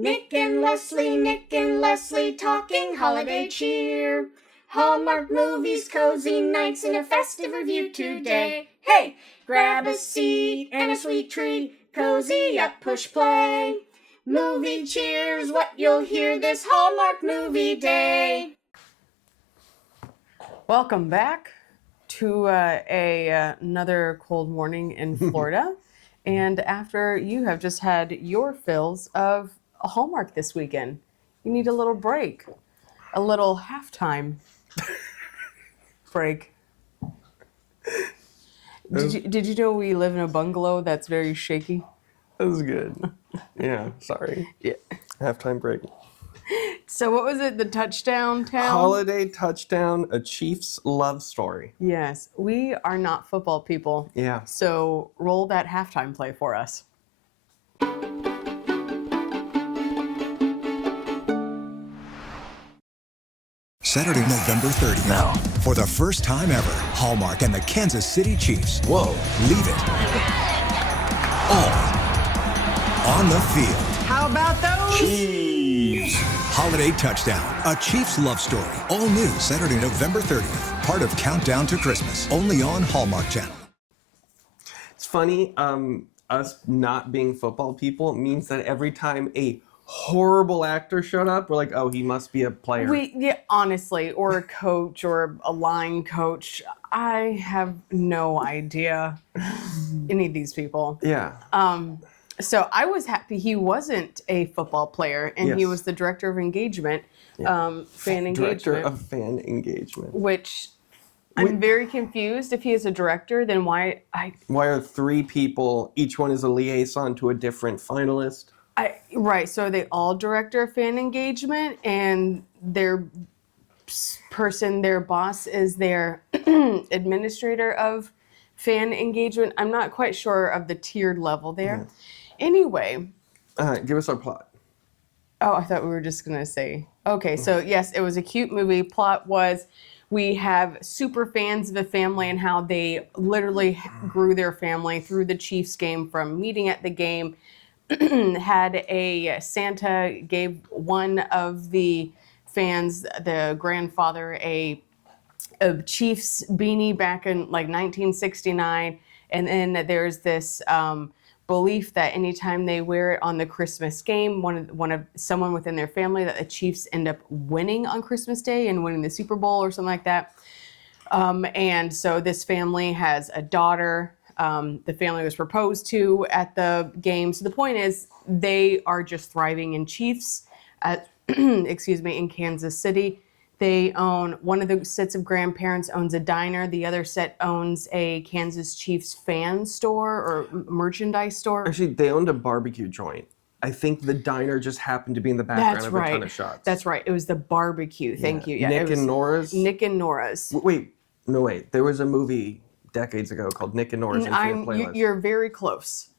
Nick and Leslie talking holiday cheer. Hallmark movies, cozy nights, and a festive review today. Hey, grab a seat and a sweet treat, cozy up, push play. Movie cheers, what you'll hear this Hallmark movie day. Welcome back to another cold morning in Florida. And after you have just had your fills of a Hallmark this weekend, you need a little break, a little halftime break. Did you know we live in a bungalow that's very shaky? That was good. Yeah, sorry. Yeah. Halftime break. So what was it? The touchdown town? Holiday touchdown, a Chiefs love story. Yes. We are not football people. Yeah. So roll that halftime play for us. Saturday, November 30th. No. For the first time ever, Hallmark and the Kansas City Chiefs. Whoa. Leave it all on the field. How about those? Chiefs. Holiday touchdown, a Chiefs love story. All new Saturday, November 30th. Part of Countdown to Christmas. Only on Hallmark Channel. It's funny, us not being football people means that every time a horrible actor showed up, we're like, oh, he must be a player. Honestly, or a coach or a line coach. I have no idea any of these people. Yeah. So I was happy he wasn't a football player, and he Yes. was the director of engagement, fan engagement. Director of fan engagement. Which I'm very confused. If he is a director, then why Why are 3 people, each one is a liaison to a different finalist? Right, so are they all director of fan engagement, and their boss is their administrator of fan engagement? I'm not quite sure of the tiered level there. Yeah. Anyway. Give us our plot. Oh, I thought we were just going to say. Okay, so yes, it was a cute movie. Plot was we have super fans of the family and how they literally grew their family through the Chiefs game, from meeting at the game. Had a Santa gave one of the fans, the grandfather, a Chiefs beanie back in like 1969, and then there's this belief that anytime they wear it on the Christmas game, someone within their family, that the Chiefs end up winning on Christmas Day and winning the Super Bowl or something like that. And so this family has a daughter. The family was proposed to at the game. So the point is, they are just thriving in Chiefs, in Kansas City. They own, one of the sets of grandparents owns a diner. The other set owns a Kansas Chiefs fan store or merchandise store. Actually, they owned a barbecue joint. I think the diner just happened to be in the background of a ton of shots. That's right. It was the barbecue. Thank you. Yeah, Nick and Nora's? Nick and Nora's. Wait. There was a movie decades ago called Nick and Nora's Infinite Playlist. You're very close.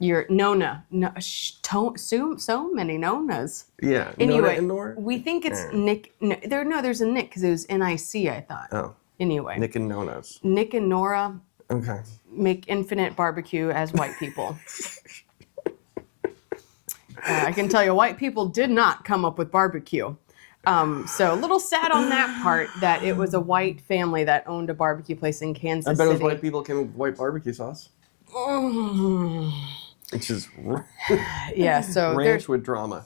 You're Nona. No, so many Nonas. Yeah. Anyway, Nona and Nora? we think it's Nick. No, there's a Nick because it was N-I-C, I thought. Oh. Anyway. Nick and Nona's. Nick and Nora Okay. make infinite barbecue as white people. I can tell you, white people did not come up with barbecue. So a little sad on that part, that it was a white family that owned a barbecue place in Kansas City. I bet it was white people came with white barbecue sauce. Which is yeah, so ranch with drama.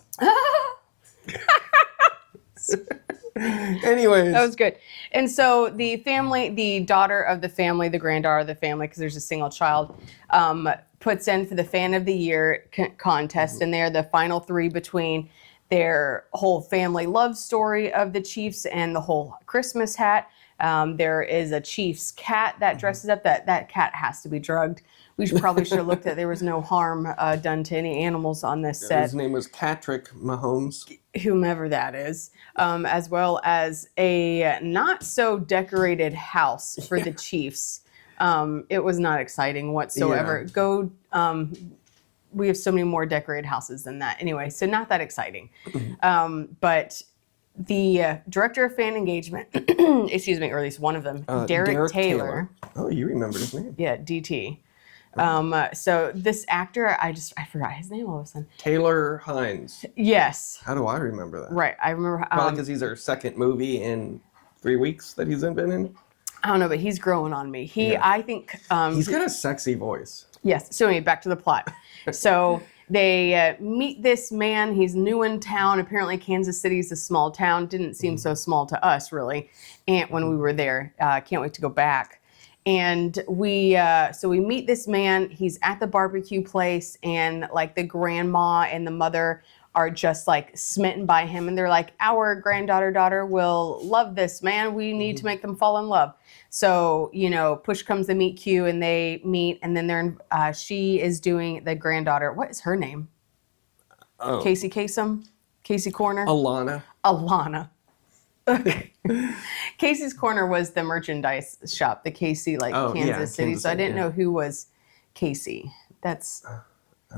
Anyways. That was good. And so the family, the daughter of the family, the granddaughter of the family, because there's a single child, puts in for the Fan of the Year contest, and they're the final 3 between their whole family love story of the Chiefs and the whole Christmas hat. There is a Chiefs cat that dresses up. That cat has to be drugged. We probably should have looked at, there was no harm done to any animals on this set. His name was Patrick Mahomes. Whomever that is, as well as a not so decorated house for the Chiefs. It was not exciting whatsoever. Yeah. We have so many more decorated houses than that. Anyway, so not that exciting. But the director of fan engagement, excuse me, or at least one of them, Derek Taylor. Oh, you remembered his name. Yeah, DT. So this actor, I forgot his name all of a sudden. Taylor Hines. Yes. How do I remember that? Right. I remember. Probably because he's our second movie in 3 weeks that he's been in. I don't know, but he's growing on me. Yeah. I think. He's got a sexy voice. Yes. So anyway, back to the plot. So they meet this man. He's new in town. Apparently, Kansas City is a small town. Didn't seem so small to us, really. And when we were there, can't wait to go back. And we meet this man. He's at the barbecue place, and like the grandma and the mother are just like smitten by him, and they're like, our daughter will love this man. We need to make them fall in love. So, push comes the meet cue, and they meet, and then she is doing the granddaughter. What is her name? Oh. Casey Kasem? Casey Corner? Alana. Okay. Casey's Corner was the merchandise shop, the Casey, Kansas City. Kansas So I City, didn't know who was Casey. I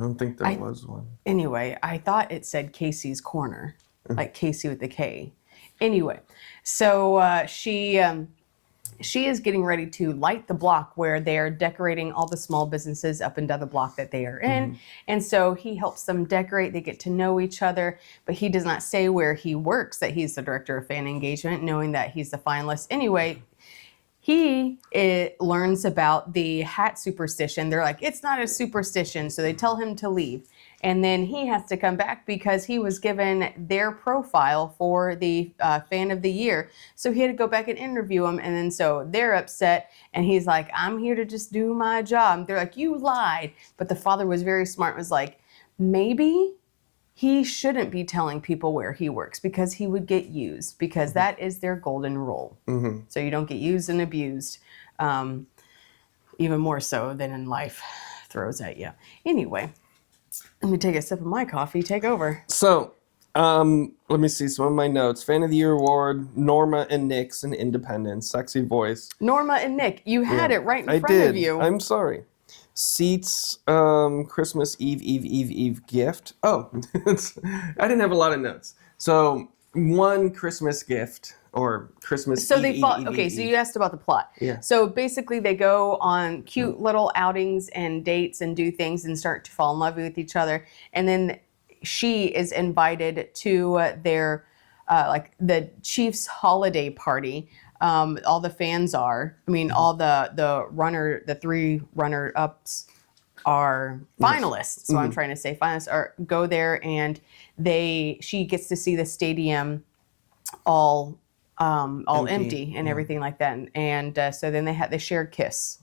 don't think there was one. Anyway, I thought it said Casey's Corner, like Casey with the K. Anyway, so she is getting ready to light the block where they're decorating all the small businesses up and down the block that they are in. And so he helps them decorate. They get to know each other, but he does not say where he works, that he's the director of fan engagement, knowing that he's the finalist. Anyway, he learns about the hat superstition. They're like, it's not a superstition. So they tell him to leave. And then he has to come back because he was given their profile for the fan of the year. So he had to go back and interview him. And then so they're upset. And he's like, I'm here to just do my job. They're like, you lied. But the father was very smart, was like, maybe he shouldn't be telling people where he works because he would get used, because that is their golden rule. So you don't get used and abused, even more so than in life throws at you. Anyway, let me take a sip of my coffee. Take over. So, let me see some of my notes. Fan of the Year award, Norma and Nick's an Independence, sexy voice. Norma and Nick, you had it right in front of you. I'm sorry. Seats, Christmas Eve gift. Oh, I didn't have a lot of notes. So one Christmas gift or Christmas So Eve. they fall. Okay, so you asked about the plot. Yeah. So basically, they go on cute little outings and dates and do things and start to fall in love with each other. And then she is invited to their the Chiefs holiday party. All the fans are. I mean, all the 3 runner-ups are finalists. So I'm trying to say finalists go there, and she gets to see the stadium all empty and everything like that. And so then they share a kiss.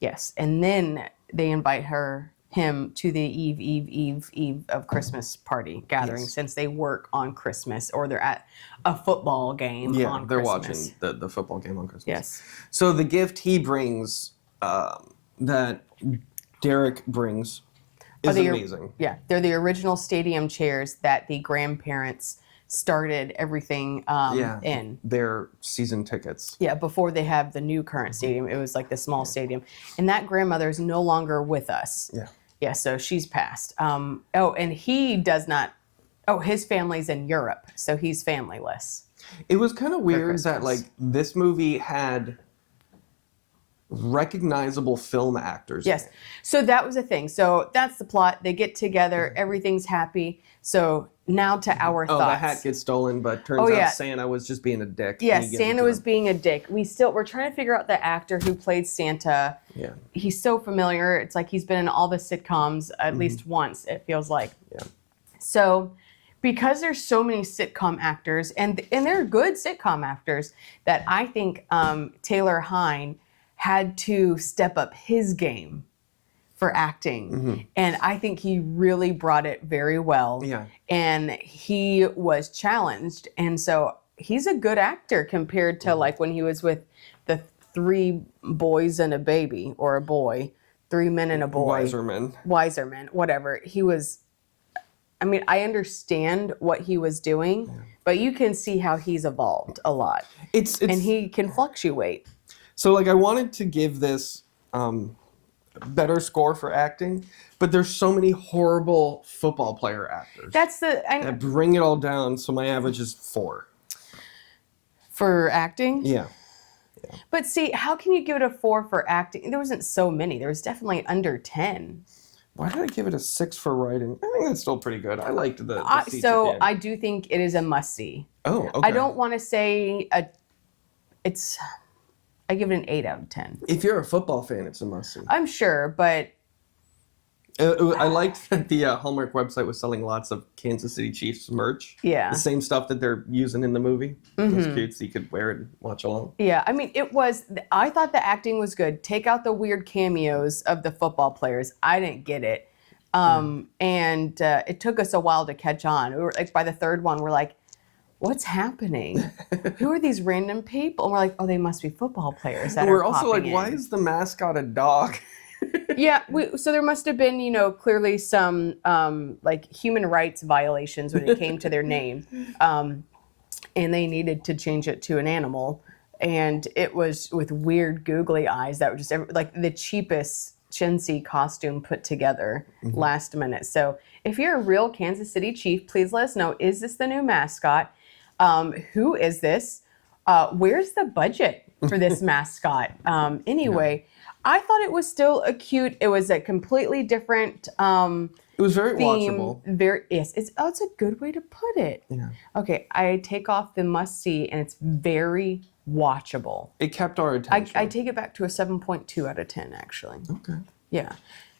Yes, and then they invite him to the eve of Christmas party gathering, since they work on Christmas, or they're at a football game on Christmas. They're watching the football game on Christmas. Yes. So the gift he brings, that Derek brings, is amazing. Yeah, they're the original stadium chairs that the grandparents started everything in. Their season tickets. Yeah, before they have the new current stadium, it was like the small stadium. And that grandmother is no longer with us. Yeah. Yeah, so she's passed. And he does not, his family's in Europe, so he's familyless. It was kind of weird that this movie had recognizable film actors. Yes. So that was a thing. So that's the plot. They get together, everything's happy. So now to our thoughts. The hat gets stolen, but turns out Santa was just being a dick. Yes, Santa was being a dick. We're trying to figure out the actor who played Santa. Yeah. He's so familiar. It's like he's been in all the sitcoms at least once, it feels like. Yeah. So because there's so many sitcom actors, and they're good sitcom actors, that I think Taylor Hine had to step up his game for acting. And I think he really brought it very well. Yeah. And he was challenged. And so he's a good actor compared to like when he was with the 3 boys and a baby, or a boy, 3 men and a boy. Wiser men, whatever. He was, I mean, I understand what he was doing, but you can see how he's evolved a lot. And he can fluctuate. So I wanted to give this better score for acting, but there's so many horrible football player actors. That bring it all down, so my average is 4. For acting? Yeah. But see, how can you give it a 4 for acting? There wasn't so many. There was definitely under 10. Why did I give it a 6 for writing? I think that's still pretty good. I liked the seats at the So end. I do think it is a must-see. Oh, okay. I don't want to say I give it an 8 out of 10. If you're a football fan, it's a must-see. I'm sure, but I liked that the Hallmark website was selling lots of Kansas City Chiefs merch. yeah. The same stuff that they're using in the movie. It's cute, so you could wear it and watch along. Yeah, I mean, I thought the acting was good. Take out the weird cameos of the football players. I didn't get it. And it took us a while to catch on. We were like, by the third one, we're like, what's happening? Who are these random people? And we're like, oh, they must be football players that We're are also like, popping why in. is the mascot a dog? Yeah, so there must have been, clearly some like human rights violations when it came to their name, and they needed to change it to an animal, and it was with weird googly eyes that were just like the cheapest chintzy costume put together last minute. So if you're a real Kansas City Chief, please let us know. Is this the new mascot? Who is this? Where's the budget for this mascot? Anyway. I thought it was still it was a completely different It was very theme. watchable. It's a good way to put it. Yeah. Okay, I take off the must see and it's very watchable. It kept our attention. I take it back to a 7.2 out of 10 actually. Okay. Yeah.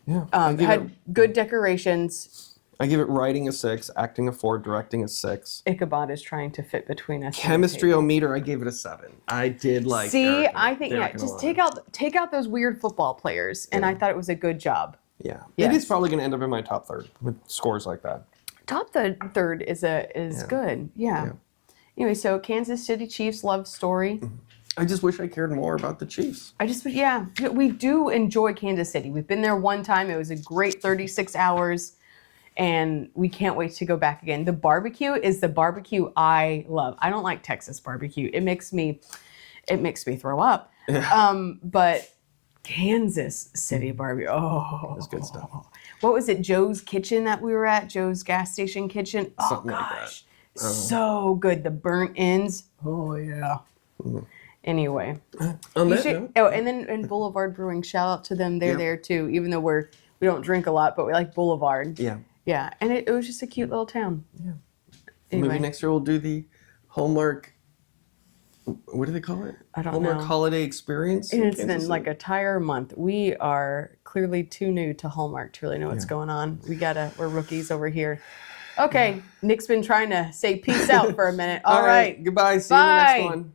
Yeah. It had good decorations. I give it writing a 6, acting a 4, directing a 6. Ichabod is trying to fit between us. Chemistry-o-meter, I gave it a 7. I did like. See, Erica. I think Erica a just lot. take out those weird football players, and I thought it was a good job. Yeah. Yes. It is probably going to end up in my top third with scores like that. Top third is good. Yeah. Anyway, so Kansas City Chiefs love story. I just wish I cared more about the Chiefs. We do enjoy Kansas City. We've been there one time. It was a great 36 hours, and we can't wait to go back again. The barbecue is the barbecue I love. I don't like Texas barbecue. It makes me throw up. But Kansas City barbecue, That's good stuff. What was it, Joe's Kitchen that we were at? Joe's gas station kitchen? Oh, Something like that. gosh. So good. The burnt ends. Oh, yeah. Anyway. On You that should, note, and then Boulevard Brewing, shout out to them. They're Yep. there too, even though we don't drink a lot, but we like Boulevard. yeah. Yeah, and it was just a cute little town. Yeah. Anyway, Maybe next year we'll do the Hallmark. What do they call it? I don't Hallmark know. Holiday Experience. And in it's Kansas been like City? a entire month. We are clearly too new to Hallmark to really know what's going on. We're rookies over here. Okay, Nick's been trying to say peace out for a minute. All right. Goodbye. See you in the next Bye. one.